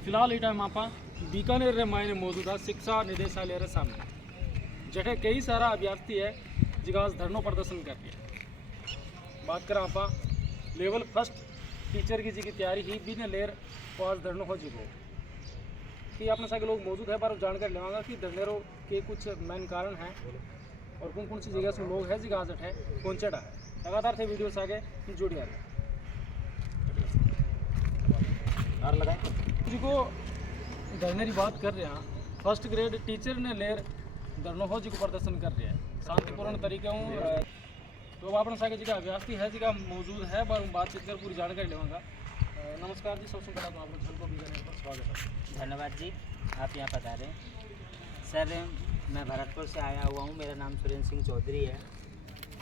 फिलहाल ये टाइम आप बीकानेर रे मायने मौजूद है शिक्षा निदेशालय रे सामने जठे कई सारा अभ्यर्थी है जिगा आज धरनो प्रदर्शन कर रही है। बात करें आप लेवल फर्स्ट टीचर की जी की तैयारी ही भी ने लेर को आज धरनो हो जीवो कि अपने सारे लोग मौजूद है पर जानकारी लेवांगा कि धरनेरो के कुछ मेन कारण हैं और कौन कौन सी जगह से लोग हैं जिगा आज है पहुँचेड़ा है। लगातार थे वीडियो से आगे जुड़िया जी को धरने की बात कर रहे हैं फर्स्ट ग्रेड टीचर ने लेर धरनो हो जी को प्रदर्शन कर रहे हैं शांतिपूर्ण तरीके हूँ तो अपने सागे जी का अभ्यासी है जी का मौजूद है पर बातचीत कर पूरी जानकारी लेवांगा। नमस्कार जी, सबसे पहले तो आप लोग झलको बीकानेर पर स्वागत है। धन्यवाद जी, आप यहाँ बता रहे हैं। सर मैं भरतपुर से आया हुआ हूँ, मेरा नाम सुरेंद्र सिंह चौधरी है।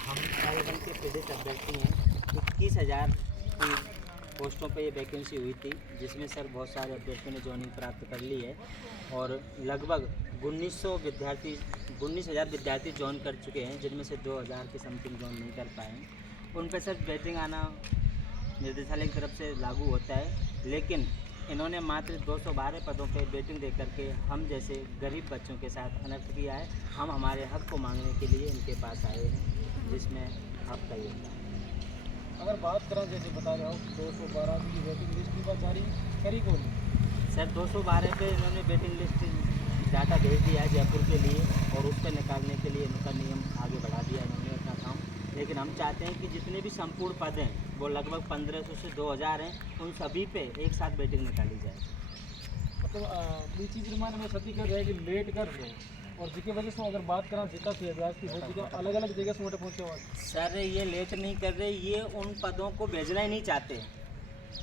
हम कार्यबल के पीड़ित अभ्यर्थी हैं। 21,000 की पोस्टों पे ये वैकेंसी हुई थी जिसमें सर बहुत सारे अभ्यर्थियों ने जॉइनिंग प्राप्त कर ली है और लगभग 19,000 विद्यार्थी ज्वाइन कर चुके हैं जिनमें से 2,000 के समथिंग ज्वाइन नहीं कर पाए हैं। उन पर सर वेटिंग आना निर्देशालय की तरफ से लागू होता है, लेकिन इन्होंने मात्र 212 पदों पर वेटिंग दे करके हम जैसे गरीब बच्चों के साथ अनर्थ किया है। हम हमारे हक को मांगने के लिए इनके पास आए हैं जिसमें आपका योगदान। अगर बात करें जैसे बता रहे हो 212 की वेटिंग लिस्ट की बात जारी करी कौन सर 212 पे इन्होंने वेटिंग लिस्ट डाटा भेज दिया है जयपुर के लिए और उस पर निकालने के लिए इनका नियम आगे बढ़ा दिया इन्होंने अपना काम। लेकिन हम चाहते हैं कि जितने भी संपूर्ण पद हैं वो लगभग 1500 से 2000 हैं, उन सभी पे एक साथ वेटिंग निकाली जाए। मतलब ये चीज़ माने में सती कर रहे हैं कि लेट कर रहे हैं और जिसकी वजह से अगर बात करें जितना सी अभ्यास की हो चुका अलग अलग जगह से मोटे पहुँचे हुआ सर ये लेट नहीं कर रहे, ये उन पदों को भेजना ही नहीं चाहते।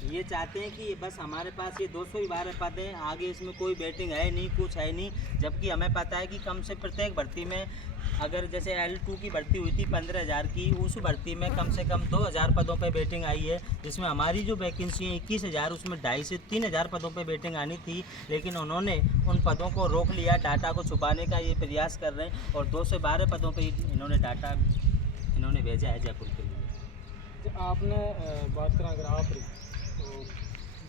ये चाहते हैं कि बस हमारे पास ये 212 पद हैं, आगे इसमें कोई वेटिंग है नहीं, कुछ है नहीं। जबकि हमें पता है कि कम से प्रत्येक भर्ती में अगर जैसे L2 की भर्ती हुई थी 15,000 की, उस भर्ती में कम से कम 2,000 पदों पे वेटिंग आई है जिसमें हमारी जो वैकेंसी है 21,000 उसमें 2,500 से 3,000 पदों पे वेटिंग आनी थी। लेकिन उन्होंने उन पदों को रोक लिया, डाटा को छुपाने का ये प्रयास कर रहे हैं और 212 पदों पर इन्होंने डाटा इन्होंने भेजा है जयपुर के लिए। तो आपने बात करें अगर आप तो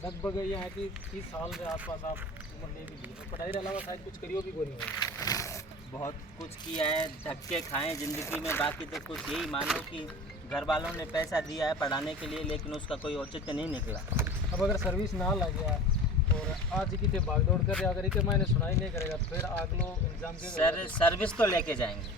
लगभग ये है कि 30 साल के आसपास आप उम्र ले भी ली और पढ़ाई के अलावा शायद कुछ करियो भी कोई नहीं है। बहुत कुछ किया है, धक्के खाए ज़िंदगी में, बाकी तो कुछ यही मानो कि घर वालों ने पैसा दिया है पढ़ाने के लिए लेकिन उसका कोई औचित्य नहीं निकला। अब अगर सर्विस ना लग गया और आज की थे भागदौड़ कर रहे अगर मैंने सुनाई नहीं करेगा तो फिर अगलो एग्जाम के सर सर्विस तो लेके जाएंगे,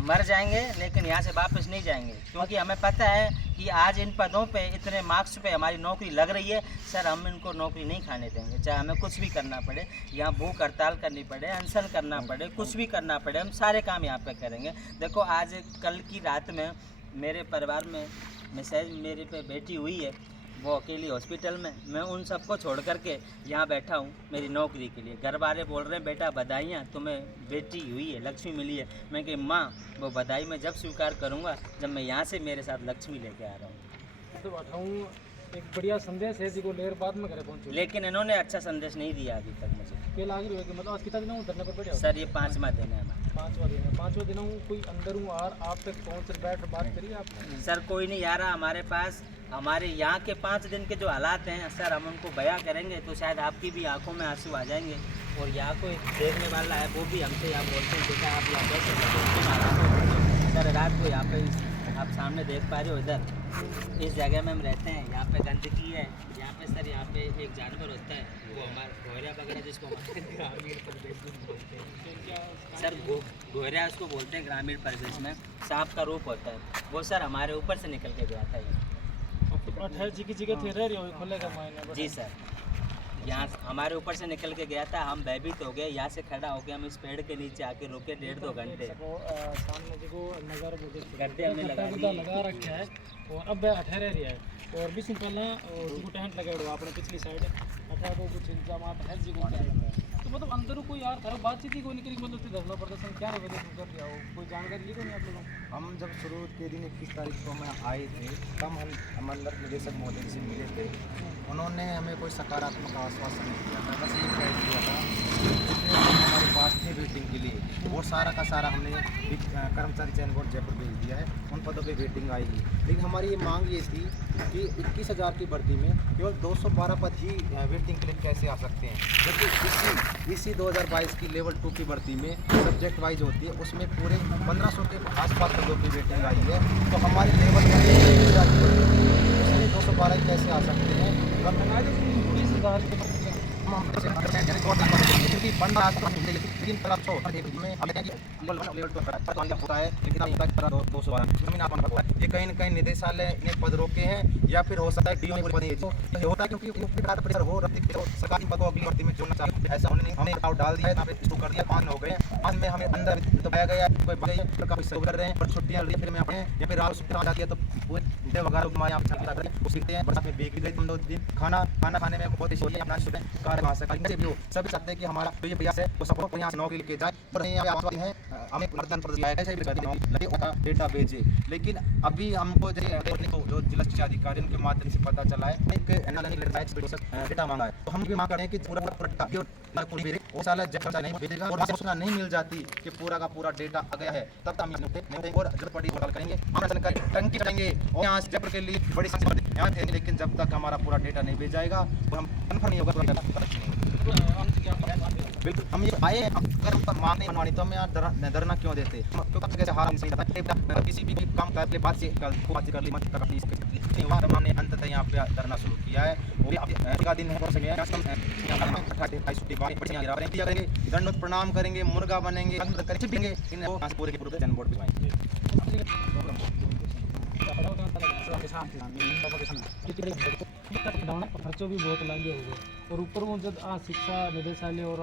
मर जाएंगे लेकिन यहाँ से वापस नहीं जाएंगे क्योंकि हमें पता है कि आज इन पदों पे इतने मार्क्स पे हमारी नौकरी लग रही है। सर हम इनको नौकरी नहीं खाने देंगे, चाहे हमें कुछ भी करना पड़े, यहाँ भूख हड़ताल करनी पड़े, अनशन करना पड़े, कुछ भी करना पड़े, हम सारे काम यहाँ पे करेंगे। देखो आज कल की रात में मेरे परिवार में मैसेज मेरे पे बेटी हुई है, वो अकेली हॉस्पिटल में, मैं उन सबको छोड़ करके यहाँ बैठा हूँ मेरी नौकरी के लिए। घर वाले बोल रहे हैं बेटा बधाइयाँ, तुम्हें बेटी हुई है, लक्ष्मी मिली है। मैं कही माँ वो बधाई मैं जब स्वीकार करूँगा जब मैं यहाँ से मेरे साथ लक्ष्मी लेके आ रहा हूँ। तो बताऊँ एक बढ़िया संदेश है जिसको लेर बाद में घर पहुँचे, लेकिन इन्होंने अच्छा संदेश नहीं दिया अभी तक मुझे। के लाग रही है कि मतलब आज कितना दिन हूँ धरने पर बैठे सर ये 5वां दिन है हमारा। 5वां दिन है। 5वां दिन हूँ कोई अंदर हूँ और आप तक पहुँच कर बैठ बात करिए आप। सर कोई नहीं आ रहा हमारे पास। हमारे यहाँ के 5 दिन के जो हालात हैं सर हम उनको बयां करेंगे तो शायद आपकी भी आंखों में आंसू आ जाएंगे। और यहाँ कोई देखने वाला है वो भी हमसे यहाँ बोलते हैं बेटा आप यहाँ कैसे सर रात को यहाँ पे आप सामने देख पा रहे हो इधर इस जगह में हम रहते हैं, यहाँ पे गंदगी है, यहाँ पे सर यहाँ पे एक जानवर होता है वो हमारा घोरिया वगैरह जिसको हमारे ग्रामीण परिवेश में बोलते हैं सर, घोरिया उसको बोलते हैं ग्रामीण परिवेश में, सांप का रूप होता है वो सर हमारे ऊपर से निकल के गया था ये। जगह थे रह रही हो खुलेगा मायने जी सर, यहाँ हमारे ऊपर से निकल के गया था, हम भयभीत हो गए, यहाँ से खड़ा हो गए, हम इस पेड़ के नीचे आके रुके 1.5-2 घंटे। सामने देखो नज़ारा गड्ढे हमने लगा रखा है और अब ठहरे रहा है और बीच में पहले जो टेंट लगे आपने पिछली साइड अठारह को कुछ इंतजाम है जी को तो मतलब अंदर कोई यार थारो बातचीत ही कोई नहीं करी मतलब धरना प्रदर्शन क्या वजह से कर दिया हो कोई जानकारी ली को नहीं आप लोगों को? हम जब शुरू के दिन 21 तारीख को हम आए थे तब हम अमरनाथ निदेशक महोदय से मिले थे। उन्होंने हमें कोई सकारात्मक आश्वासन नहीं दिया था, बस ये कह दिया था जितने हमारे पास थे वेटिंग के लिए, वो सारा का सारा हमने कर्मचारी चयन बोर्ड जयपुर भेज दिया है, उन पदों पे वेटिंग आएगी। लेकिन हमारी ये मांग ये थी कि 21,000 की भर्ती में केवल 212 पद ही वेटिंग के लिए कैसे आ सकते हैं, जबकि इसी 2022 की लेवल 2 की भर्ती में सब्जेक्ट वाइज होती है, उसमें पूरे 1500 के आसपास पदों की वेटिंग आई है। तो हमारी लेवल 212 कैसे आ सकते हैं? 20,000 के ये कहीं न कहीं निदेशालय ने पद रोके हैं, या फिर हो सकता है डीओ होता है, क्योंकि हो सरकारी पदों अगली भर्ती में जोड़ना चाहिए। ऐसा होने हमने डाल दिया है, कर दिया, 5 हो गए। 5 में हमें अंदर दबाया गया है, कोई कर रहे हैं, पर छुट्टियां ली, फिर में अपने या फिर रात छुट्टी आ जाती है तो पूरे वगैरह यहाँ पे सीखते हैं। बरसात में भीग गए तुम 2 दिन, खाना खाने में बहुत ही अपना कार्य वहाँ से भी हो। सभी चाहते हैं कि हमारा जो ये प्रयास है वो सफल यहाँ से नौकरी लेके जाए, और यहाँ है हमें डेटा भेजे। लेकिन अभी हमको जो जिला शिक्षा अधिकारी उनके माध्यम से पता चला है एक डेटा मांगा है, तो हम भी मांग कर रहे हैं कि पूरा नहीं भेजेगा और सूचना नहीं मिल जाती कि पूरा का पूरा डेटा आ गया है, तब हम और जरूरत पड़ी करेंगे, टंकी करेंगे और यहाँ जयपुर के लिए बड़ी यहाँ थे। लेकिन जब तक हमारा पूरा डेटा नहीं भेजाएगा और हम कन्फर्म नहीं होगा बिल्कुल हम ये आए, अगर हम पर मांग नहीं बनवानी तो हम यहाँ डरना क्यों देते? क्योंकि कैसे हार किसी भी काम करने बात से कर ली मत हमने अंततः यहाँ पे धरना शुरू किया है। वो दिन है, दंडोत प्रणाम करेंगे, मुर्गा बनेंगे, पूरे के पूरे जन बोर्ड भिजवाएंगे। खर्चों भी बहुत लगे हुए और ऊपर वो जब शिक्षा निदेशालय और